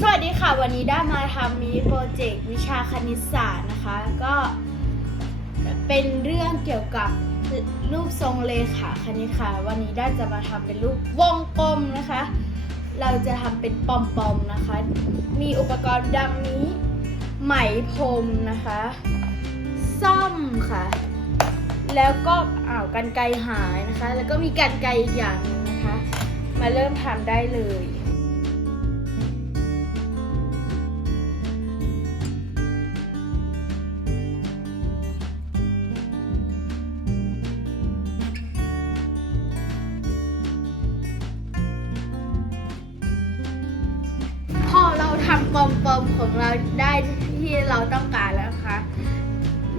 สวัสดีค่ะ วันนี้ได้มาทำมินิโปรเจกต์วิชาคณิตศาสตร์นะคะ ก็เป็นเรื่องเกี่ยวกับรูปทรงเลขาคณิตค่ะ วันนี้ได้จะมาทำเป็นรูปวงกลมนะคะ เราจะทำเป็นปอมๆนะคะ มีอุปกรณ์ดังนี้ ไหมพรมนะคะ ซ่อมค่ะ แล้วก็อ่าวกันไกหายนะคะ แล้วก็มีกันไกอีกอย่างหนึงนะคะ มาเริ่มทำได้เลยำปอมๆของเราได้ที่เราต้องการแล้วนะคะ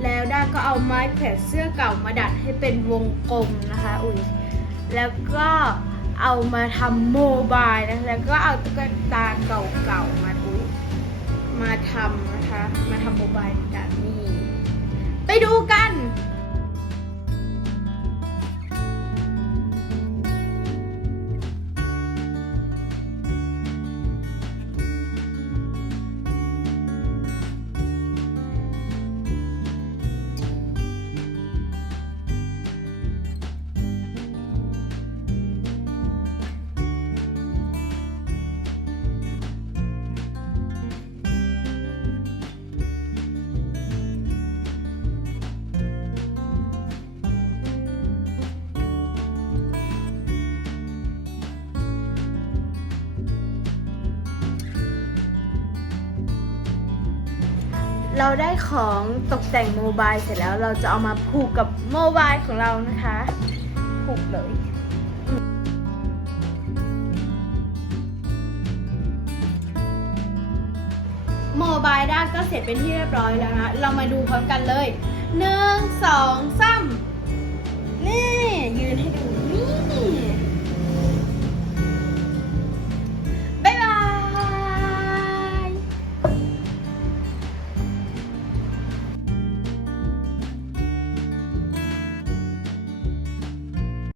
แล้วด้าก็เอาไม้แขวนเสื้อเก่ามาดัดให้เป็นวงกลมนะคะอุ้ยแล้วก็เอามาทำโมบายนะคะแล้วก็เอาตุ๊กตาเก่าๆมาอุ้ยมาทำนะคะ มาทำโมบายแบบนี้ ไปดูกัน เราได้ของตกแต่งโมบายเสร็จแล้วเราจะเอามาผูกกับโมบายของเรานะคะ ผูกเลยโมบายด้านก็เสร็จเป็นที่เรียบร้อยแล้วนะ เรามาดูพร้อมกันเลย 1 2 3